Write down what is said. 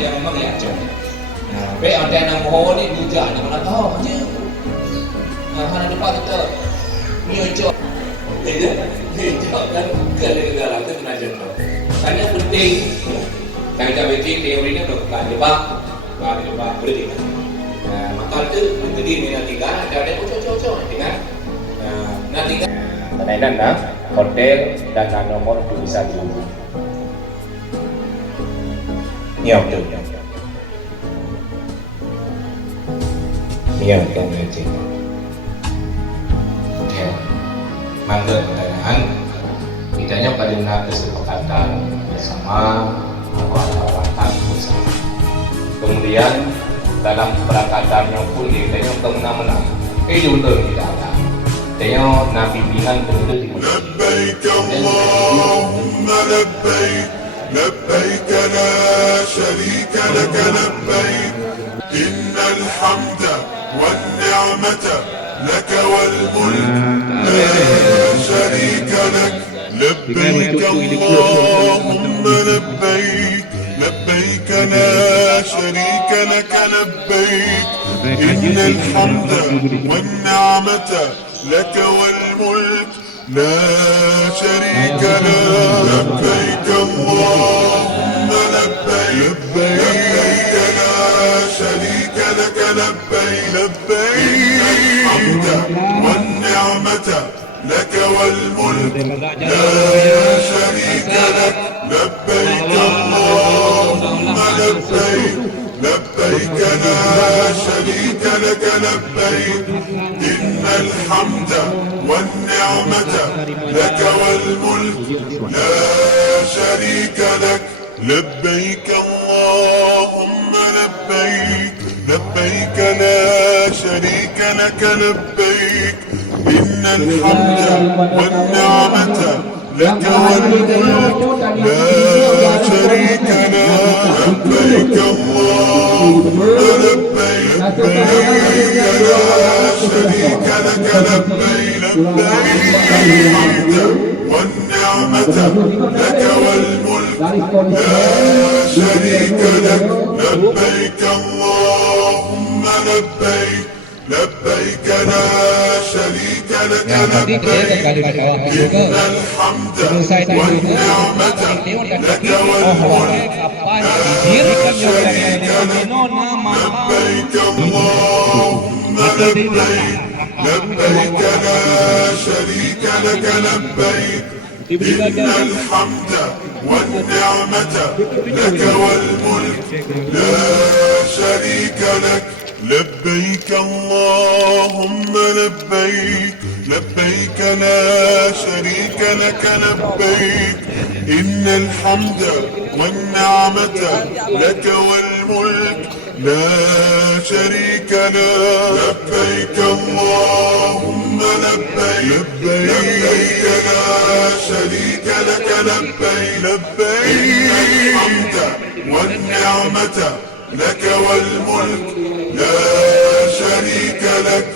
yang memang yakin. Baik ada nama ho ni bijak ni mana tahu je. Mana depan kita ni ojo. Bijak kan bukan negara tu kena contoh. Tanya penting. Kita baca teori ni bukan debat. Berarti kan. Maka tu jadi ni nanti kan ada ojo dengan nanti kan. Tanainan na hotel dan nomor bisa dihubungi. Nhiều được nhiều trong người chính theo mang được pertanyaan kitanya pada kesepakatan bersama perawatan bersama kemudian dalam keberangkatannya pun ditanya untuk menang-menang itu betul tidak ada tanya nabi bimbingan betul di labbaik Allahumma labbaik لبيك لا شريك لك لبيك إن الحمد والنعمة لك والملك لا شريك لك لبيك اللهم لبيك لبيك لا شريك لك لبيك إن الحمد والنعمة لك والملك لا شريك لك لبيك اللهم لبيك لبيك لا شريك لك لبيك لبيك الحمد والنعمة لك والملك لا شريك لك لبيك اللهم لبيك لبيك لا شريك لك لبيك إن الحمد والنعمة لك والملك لا شريك لك لبيك اللهم لبيك لبيك لا شريك لك لبيك إن الحمد والنعمة لك والملك لا شريك لك لبيك اللهم لبيك لبيك لا شريك لك لبيك لبيك الحمد والنعمة لك والملك لا شريك لك لبيك اللهم لبيك لبيك لا شريك لك لبيك إن الحمد والنعمة لك والملك لا شريك لك لبيك اللهم لبيك لبيك لا شريك لك لبيك إن الحمد والنعمة لك والملك لا شريك لك لبيك اللهم لبيك لبيك لا شريك لك لبيك إن الحمد والنعمة لك والملك لا شريك لك لبيك اللهم لبيك لبيك لا شريك لك لبيك لبيك الحمد والنعمة لك والملك لا شريك لك